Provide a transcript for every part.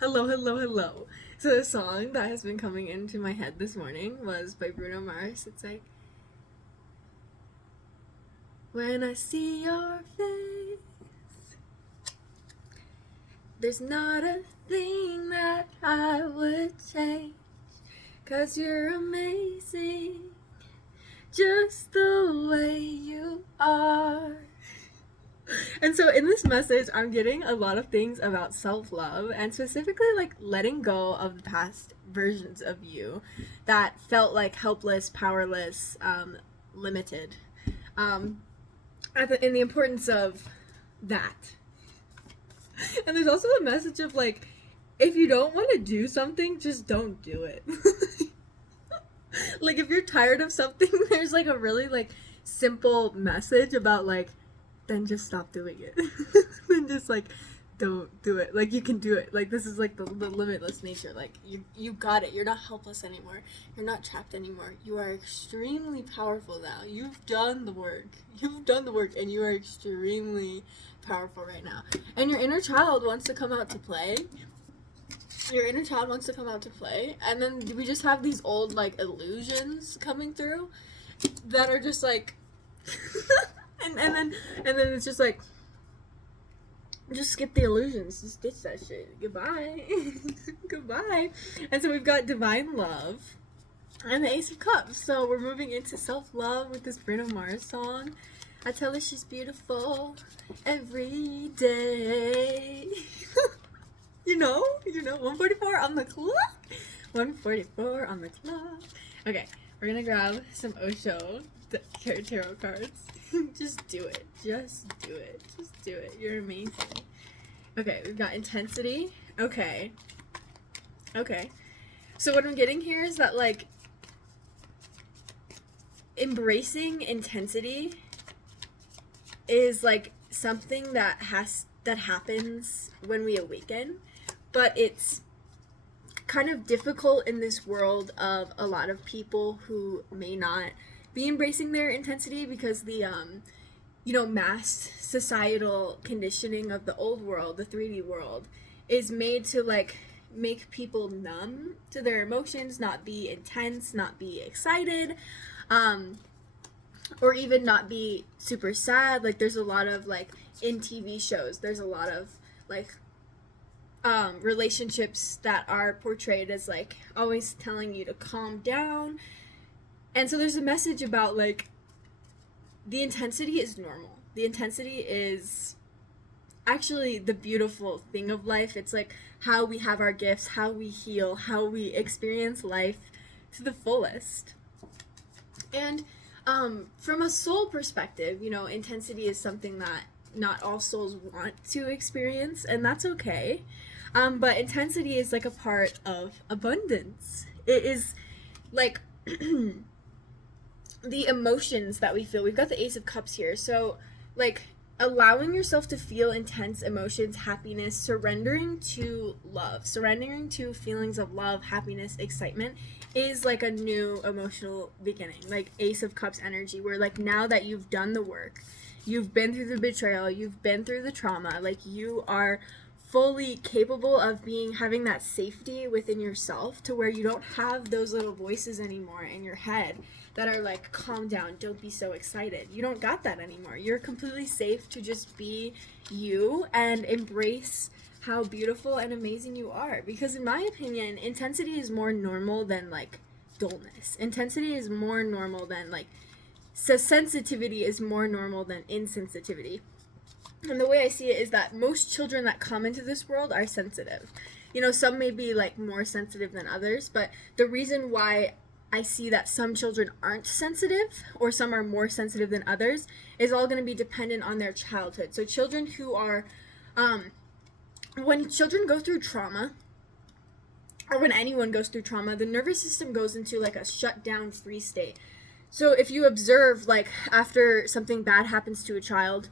Hello, hello, hello. So the song that has been coming into my head this morning was by Bruno Mars. It's like, when I see your face, there's not a thing that I would change. 'Cause you're amazing, just the way you are. And so in this message, I'm getting a lot of things about self-love and specifically like letting go of the past versions of you that felt like helpless, powerless, limited. Um, in the importance of that. And there's also a message of like, if you don't want to do something, just don't do it. Like if you're tired of something, there's like a really like simple message about like, then just stop doing it. Then just like don't do it. Like you can do it. Like this is like the limitless nature. Like you got it. You're not helpless anymore. You're not trapped anymore. You are extremely powerful now. You've done the work. You've done the work and you are extremely powerful right now. And your inner child wants to come out to play. Your inner child wants to come out to play, and then we just have these old like illusions coming through that are just like and then it's just like, just skip the illusions, just ditch that shit, goodbye. Goodbye. And so we've got divine love and the Ace of Cups, so we're moving into self-love with this Bruno Mars song. I tell her she's beautiful every day. You know, 144 on the clock. 144 on the clock. Okay, we're gonna grab some Osho tarot cards. Just do it. Just do it. Just do it. You're amazing. Okay, we've got intensity. Okay. Okay. So what I'm getting here is that like embracing intensity is like something that happens when we awaken, but it's kind of difficult in this world of a lot of people who may not be embracing their intensity because the mass societal conditioning of the old world, the 3D world, is made to like make people numb to their emotions, not be intense, not be excited, or even not be super sad. Like there's a lot of like in TV shows, there's a lot of like relationships that are portrayed as like always telling you to calm down. And so there's a message about like the intensity is normal. The intensity is actually the beautiful thing of life. It's like how we have our gifts, how we heal, how we experience life to the fullest. And from a soul perspective, intensity is something that not all souls want to experience, and that's okay. But intensity is like a part of abundance. It is like the emotions that we feel. We've got the Ace of Cups here. So like allowing yourself to feel intense emotions, happiness, surrendering to love, surrendering to feelings of love, happiness, excitement is like a new emotional beginning. Like Ace of Cups energy, where like now that you've done the work, you've been through the betrayal, you've been through the trauma, like you are fully capable of having that safety within yourself to where you don't have those little voices anymore in your head that are like, calm down, don't be so excited. You don't got that anymore. You're completely safe to just be you and embrace how beautiful and amazing you are. Because in my opinion, intensity is more normal than like dullness. Intensity is more normal than like, so sensitivity is more normal than insensitivity. And the way I see it is that most children that come into this world are sensitive. Some may be like more sensitive than others, but the reason why I see that some children aren't sensitive or some are more sensitive than others is all going to be dependent on their childhood. So children who are, when children go through trauma, or when anyone goes through trauma, the nervous system goes into like a shut down free state. So if you observe like after something bad happens to a child,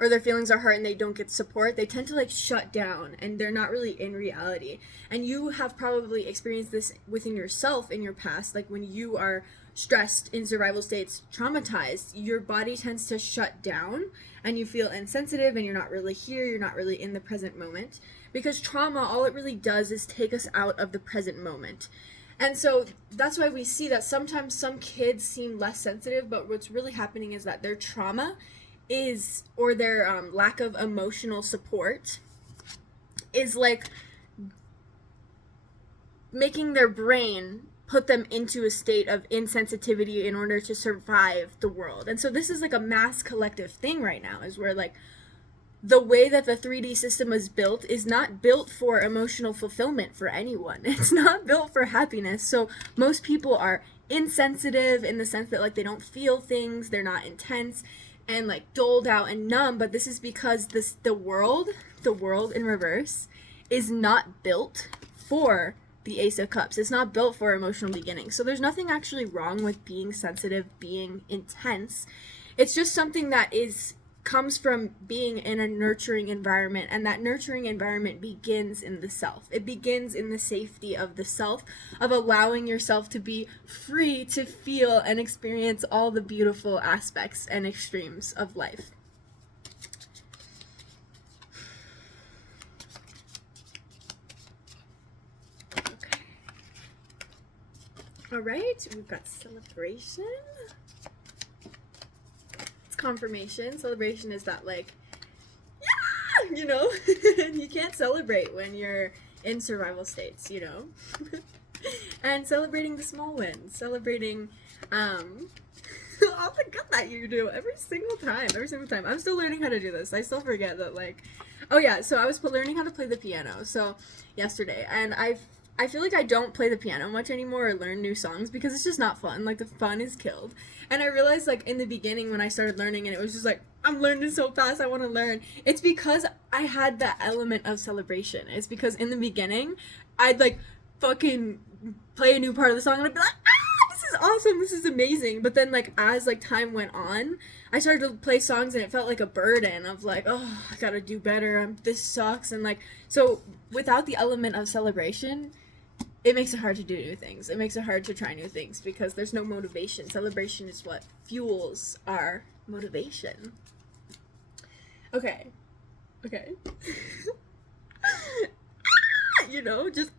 or their feelings are hurt and they don't get support, they tend to like shut down and they're not really in reality. And you have probably experienced this within yourself in your past, like when you are stressed, in survival states, traumatized, your body tends to shut down and you feel insensitive and you're not really here, you're not really in the present moment. Because trauma, all it really does is take us out of the present moment. And so that's why we see that sometimes some kids seem less sensitive, but what's really happening is that their trauma is, or their lack of emotional support is like making their brain put them into a state of insensitivity in order to survive the world. And so this is like a mass collective thing right now, is where like the way that the 3D system is built is not built for emotional fulfillment for anyone. It's not built for happiness. So most people are insensitive in the sense that like they don't feel things, they're not intense and like doled out and numb, but this is because the world in reverse is not built for the Ace of Cups. It's not built for emotional beginnings. So there's nothing actually wrong with being sensitive, being intense. It's just something that comes from being in a nurturing environment, and that nurturing environment begins in the self. It begins in the safety of the self, of allowing yourself to be free to feel and experience all the beautiful aspects and extremes of life. Okay. All right, we've got celebration. Confirmation. Celebration is that like, yeah, you know, you can't celebrate when you're in survival states, you know. And celebrating the small wins, celebrating all the good that you do every single time. I'm still learning how to do this. I still forget that, like, oh yeah, so I was learning how to play the piano so yesterday, and I feel like I don't play the piano much anymore or learn new songs because it's just not fun. Like, the fun is killed. And I realized, like, in the beginning when I started learning and it was just like, I'm learning so fast, I want to learn. It's because I had that element of celebration. It's because in the beginning, I'd, like, fucking play a new part of the song and I'd be like, this is awesome, this is amazing. But then, like, as, like, time went on, I started to play songs and it felt like a burden of, like, oh, I gotta do better, this sucks. And, like, so without the element of celebration, it makes it hard to do new things. It makes it hard to try new things because there's no motivation. Celebration is what fuels our motivation. Okay. You know, just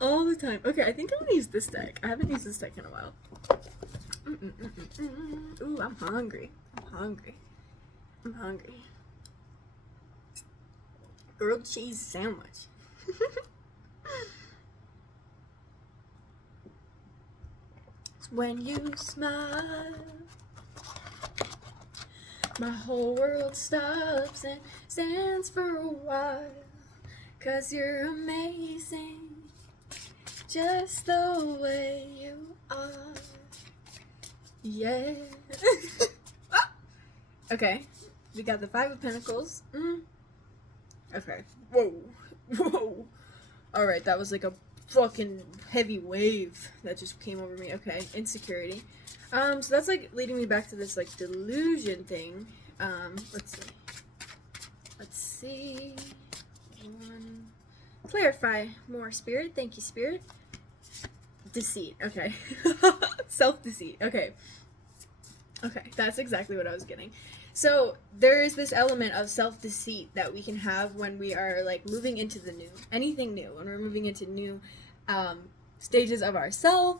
all the time. Okay, I think I'm gonna use this deck. I haven't used this deck in a while. Ooh, I'm hungry. Grilled cheese sandwich. When you smile, my whole world stops and stands for a while. 'Cause you're amazing, just the way you are. Yeah. Okay, we got the Five of Pentacles. Okay. Whoa. Alright, that was like a fucking heavy wave that just came over me. Okay, insecurity. So that's like leading me back to this like delusion thing. Let's see. Clarify more, Spirit. Thank you, Spirit. Deceit. Okay. Self-deceit. Okay, that's exactly what I was getting. So there is this element of self-deceit that we can have when we are like moving into the new, anything new, when we're moving into new stages of ourself,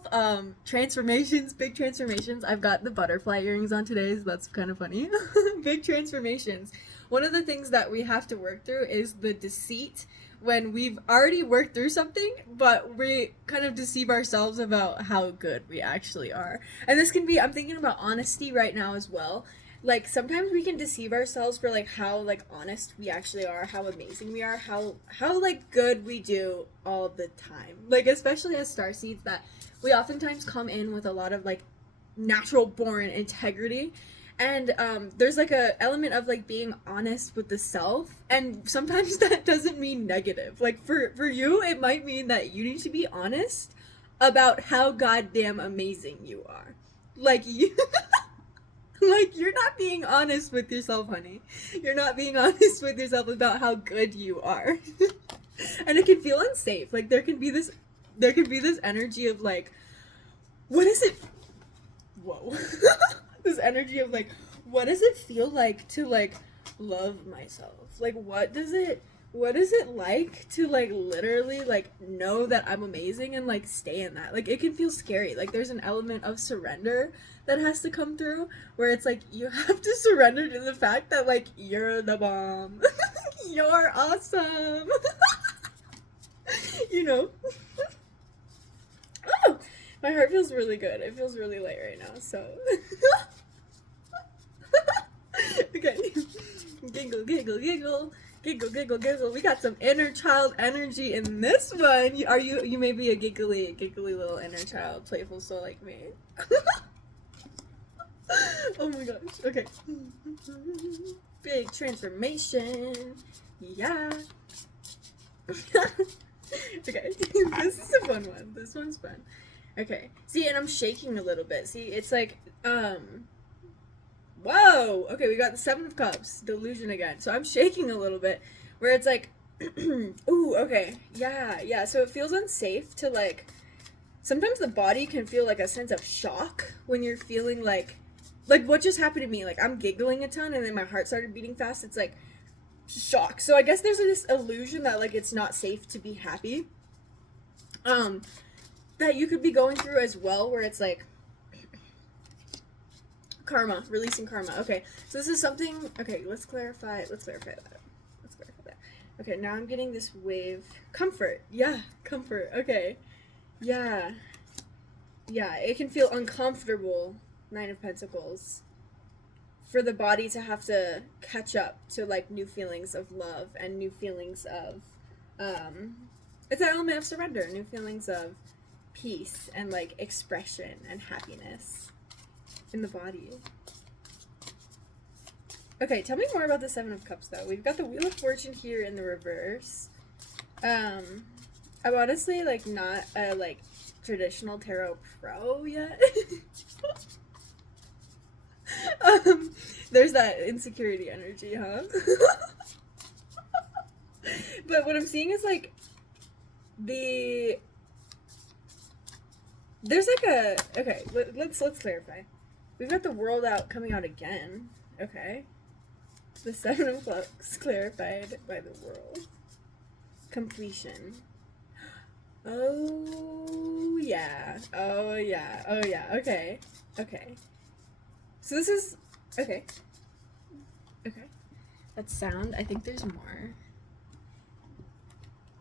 transformations, big transformations. I've got the butterfly earrings on today, so that's kind of funny. Big transformations. One of the things that we have to work through is the deceit when we've already worked through something, but we kind of deceive ourselves about how good we actually are. And this can be, I'm thinking about honesty right now as well. Like, sometimes we can deceive ourselves for, like, how, like, honest we actually are, how amazing we are, how like, good we do all the time. Like, especially as starseeds, that we oftentimes come in with a lot of, like, natural-born integrity. And, there's, like, a element of, like, being honest with the self. And sometimes that doesn't mean negative. Like, for you, it might mean that you need to be honest about how goddamn amazing you are. Like, you... Like, you're not being honest with yourself, honey. You're not being honest with yourself about how good you are. And it can feel unsafe. Like, there can be this there could be this energy of like, what is it? Whoa. This energy of like, what does it feel like to like love myself? Like, what is it like to like literally like know that I'm amazing and like stay in that? Like, it can feel scary. Like, there's an element of surrender that has to come through where it's like you have to surrender to the fact that like you're the bomb. You're awesome. You know? Oh, my heart feels really good. It feels really light right now, so. Okay. Giggle, giggle, giggle. Giggle, giggle, giggle. We got some inner child energy in this one. You may be a giggly little inner child, playful soul like me. Oh my gosh. Okay. Big transformation. Yeah. Okay. This is a fun one. This one's fun. Okay. See, and I'm shaking a little bit. See, it's like, whoa! Okay, we got the Seven of Cups, delusion again. So I'm shaking a little bit, where it's like, ooh, okay, yeah. So it feels unsafe to like, sometimes the body can feel like a sense of shock when you're feeling like what just happened to me? Like, I'm giggling a ton and then my heart started beating fast. It's like, shock. So I guess there's this illusion that like it's not safe to be happy. That you could be going through as well, where it's like, karma, releasing karma. Okay, so this is something. Okay, let's clarify that. Okay, now I'm getting this wave. Comfort. Yeah, comfort. Okay. Yeah, it can feel uncomfortable, Nine of Pentacles, for the body to have to catch up to like new feelings of love and new feelings of it's an element of surrender, new feelings of peace and like expression and happiness in the body. Okay, tell me more about the Seven of Cups, though. We've got the Wheel of Fortune here in the reverse. I'm honestly, like, not a, like, traditional tarot pro yet. There's that insecurity energy, huh? But what I'm seeing is, like, there's, like, okay, let's clarify. We've got the World coming out again. Okay. The Seven of Cups clarified by the World. Completion. Oh yeah. Okay. So this is okay. That sound. I think there's more.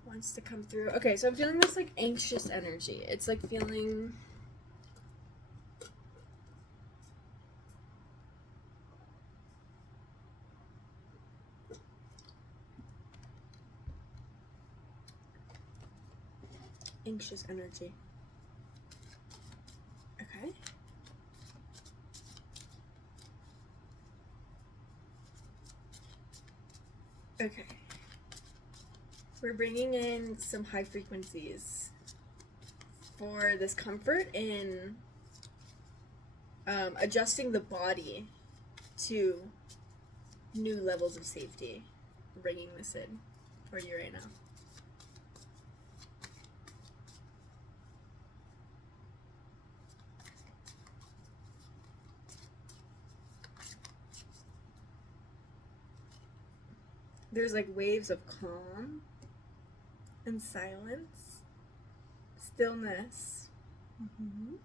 Wants to come through. Okay, so I'm feeling this like anxious energy. It's like feeling. Anxious energy. Okay. Okay. We're bringing in some high frequencies for this comfort in adjusting the body to new levels of safety. I'm bringing this in for you right now. There's like waves of calm and silence, stillness. Mm-hmm.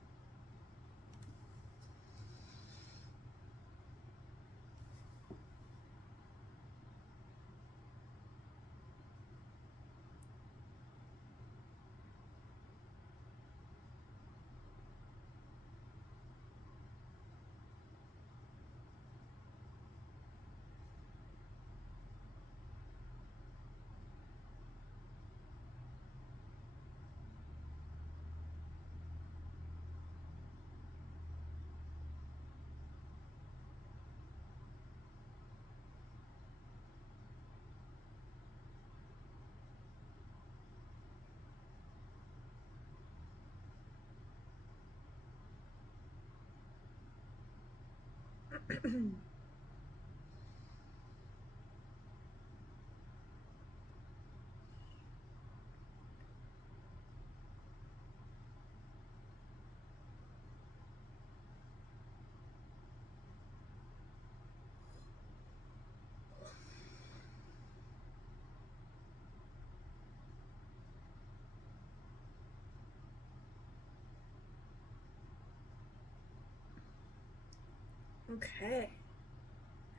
Okay.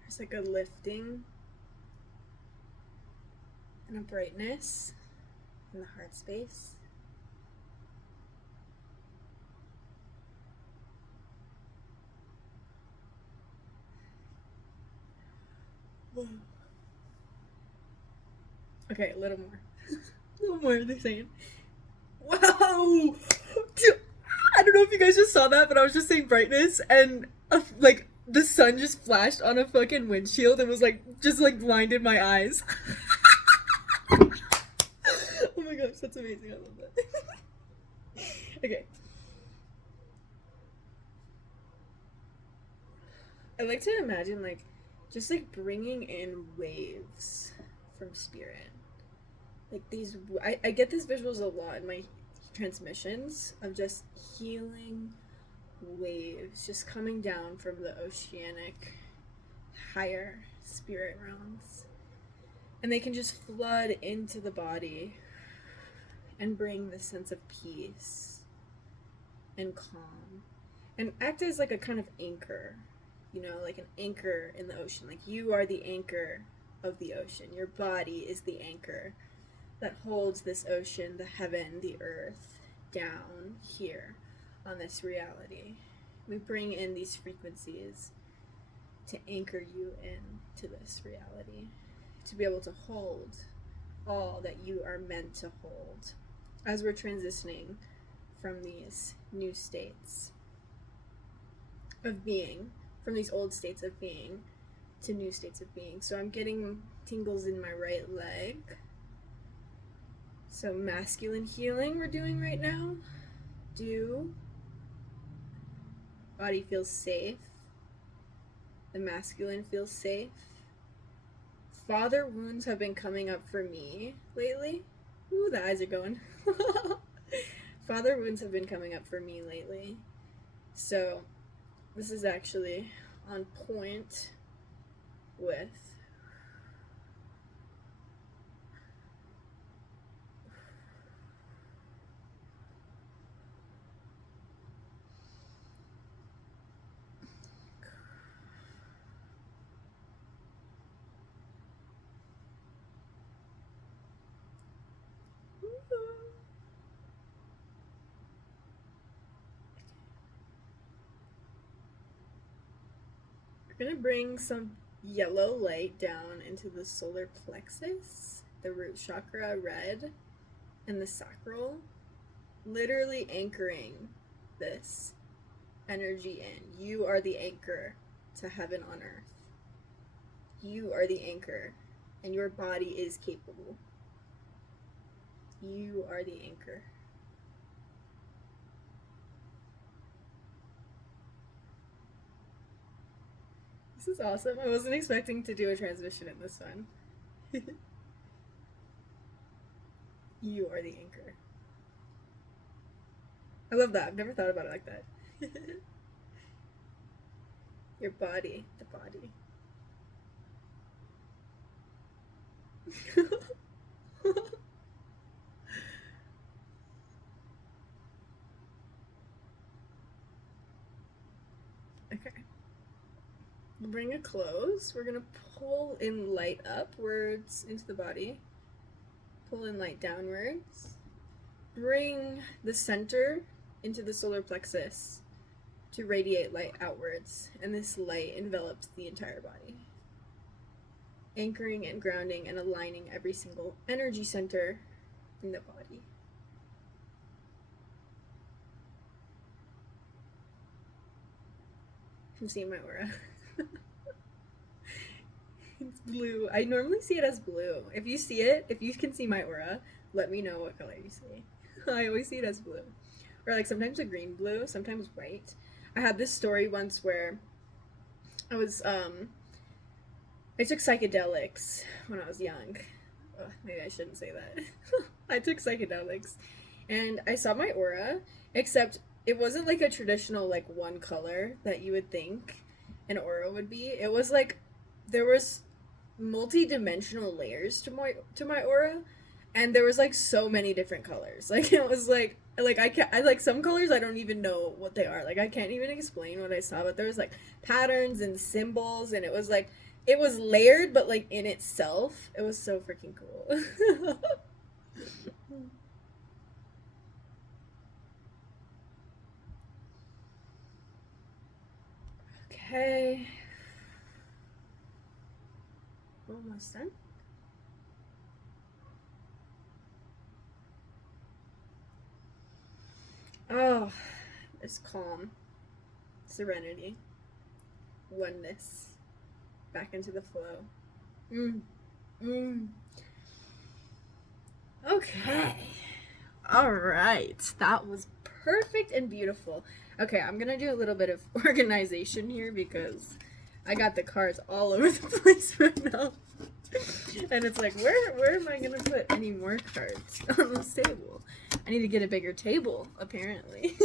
There's like a lifting and a brightness in the heart space. Whoa. Okay, a little more. A little more, they're saying. Wow! I don't know if you guys just saw that, but I was just saying brightness, and like the sun just flashed on a fucking windshield and was like just like blinded my eyes. Oh my gosh, that's amazing! I love that. Okay, I like to imagine like just like bringing in waves from spirit. Like these, I get these visuals a lot in my transmissions of just healing waves just coming down from the oceanic higher spirit realms, and they can just flood into the body and bring this sense of peace and calm and act as like a kind of anchor, you know, like an anchor in the ocean. Like you are the anchor of the ocean, your body is the anchor that holds this ocean, the heaven, the earth down here on this reality. We bring in these frequencies to anchor you in to this reality, to be able to hold all that you are meant to hold as we're transitioning from these new states of being, from these old states of being to new states of being. So I'm getting tingles in my right leg. So masculine healing we're doing right now. Body feels safe. The masculine feels safe. Father wounds have been coming up for me lately. Ooh, the eyes are going. Father wounds have been coming up for me lately. So this is actually on point with we're gonna bring some yellow light down into the solar plexus, the root chakra red, and the sacral, literally anchoring this energy in. You are the anchor to heaven on earth. You are the anchor, and your body is capable. You are the anchor. This is awesome. I wasn't expecting to do a transmission in this one. You are the anchor. I love that. I've never thought about it like that. Your body, the body. Okay. Bring it close. We're gonna pull in light upwards into the body. Pull in light downwards. Bring the center into the solar plexus to radiate light outwards, and this light envelops the entire body, anchoring and grounding and aligning every single energy center in the body. I'm seeing my aura. It's blue. I normally see it as blue. If you see it, if you can see my aura, let me know what color you see. I always see it as blue. Or like sometimes a green blue, sometimes white. I had this story once where I took psychedelics when I was young. Ugh, maybe I shouldn't say that. I took psychedelics and I saw my aura, except it wasn't like a traditional like one color that you would think an aura would be. It was like there was multi-dimensional layers to my aura, and there was like so many different colors. Like it was like I like some colors I don't even know what they are. Like I can't even explain what I saw, but there was like patterns and symbols, and it was like it was layered but like in itself. It was so freaking cool. Okay. Almost done. Oh, it's calm, serenity, oneness, back into the flow. Mm. Mm. Okay. All right. That was perfect and beautiful. Okay, I'm gonna do a little bit of organization here because I got the cards all over the place right now. And it's like, where am I gonna put any more cards on this table? I need to get a bigger table, apparently.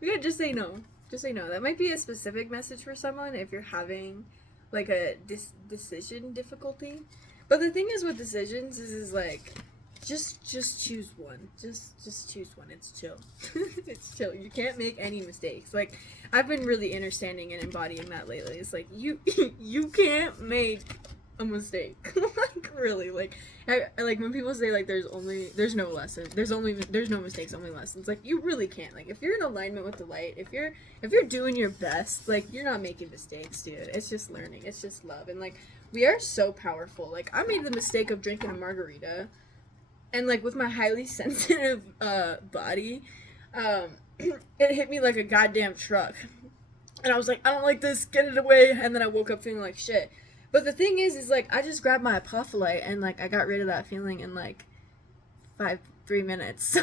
We gotta just say no. Just say no. That might be a specific message for someone if you're having like a decision difficulty. But the thing is with decisions is like just choose one. Just choose one. It's chill. It's chill. You can't make any mistakes. Like I've been really understanding and embodying that lately. It's like you can't make a mistake. Like really, like I like when people say like there's no lesson. There's no mistakes, only lessons. Like you really can't. Like if you're in alignment with the light, if you're doing your best, like you're not making mistakes, dude. It's just learning. It's just love. And like we are so powerful. Like I made the mistake of drinking a margarita, and like with my highly sensitive body, it hit me like a goddamn truck. And I was like, I don't like this, get it away. And then I woke up feeling like shit. But the thing is like I just grabbed my apophyllite and like I got rid of that feeling in like 3 minutes.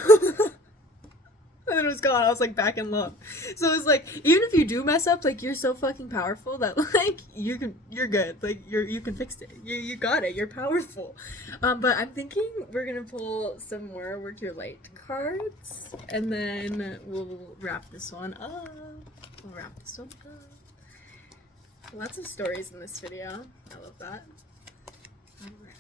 And then it was gone. I was like back in love. So it's like even if you do mess up, like you're so fucking powerful that like you're good. Like you can fix it. You got it. You're powerful. But I'm thinking we're gonna pull some more Work Your Light cards, and then we'll wrap this one up. Lots of stories in this video. I love that. Alright.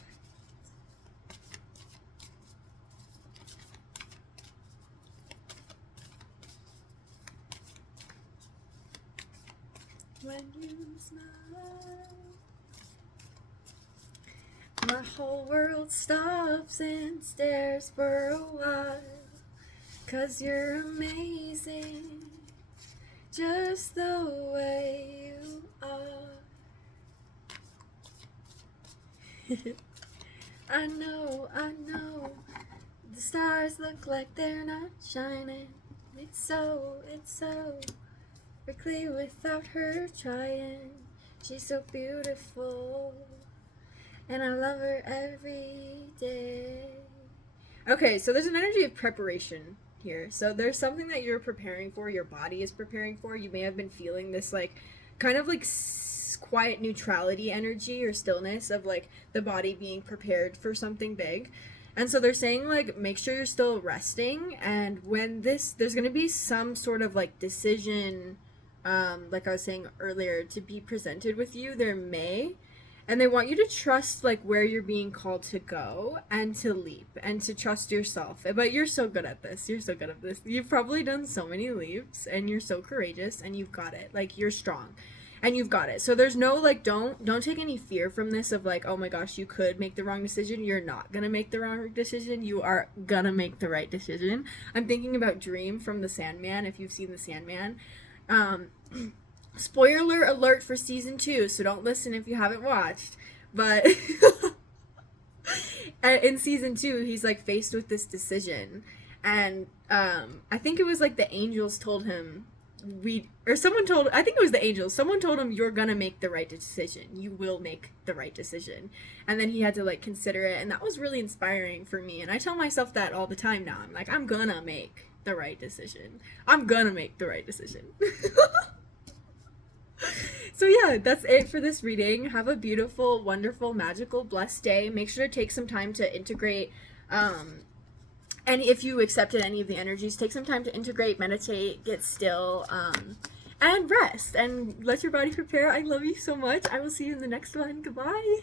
When you smile, my whole world stops and stares for a while, 'cause you're amazing, just the way you are. I know, the stars look like they're not shining. It's so quickly without her trying. She's so beautiful, and I love her every day. Okay, so there's an energy of preparation here. So there's something that you're preparing for, your body is preparing for. You may have been feeling this like kind of like quiet neutrality energy or stillness of like the body being prepared for something big. And so they're saying like make sure you're still resting, and when there's going to be some sort of like decision, like I was saying earlier, to be presented with you, and they want you to trust like where you're being called to go and to leap and to trust yourself. But you're so good at this. You've probably done so many leaps, and you're so courageous, and you've got it. Like you're strong and you've got it. So there's no like don't take any fear from this of like, oh my gosh, you could make the wrong decision. You're not gonna make the wrong decision. You are gonna make the right decision. I'm thinking about Dream from the Sandman, if you've seen the Sandman. Spoiler alert for season 2, so don't listen if you haven't watched. But in season 2, he's like faced with this decision, and I think it was like the angels told him someone told him you're gonna make the right decision. You will make the right decision. And then he had to like consider it, and that was really inspiring for me. And I tell myself that all the time now. I'm like, I'm gonna make the right decision. So yeah, that's it for this reading. Have a beautiful, wonderful, magical, blessed day. Make sure to take some time to integrate, and if you accepted any of the energies, take some time to integrate, meditate, get still, and rest, and let your body prepare. I love you so much. I will see you in the next one. Goodbye.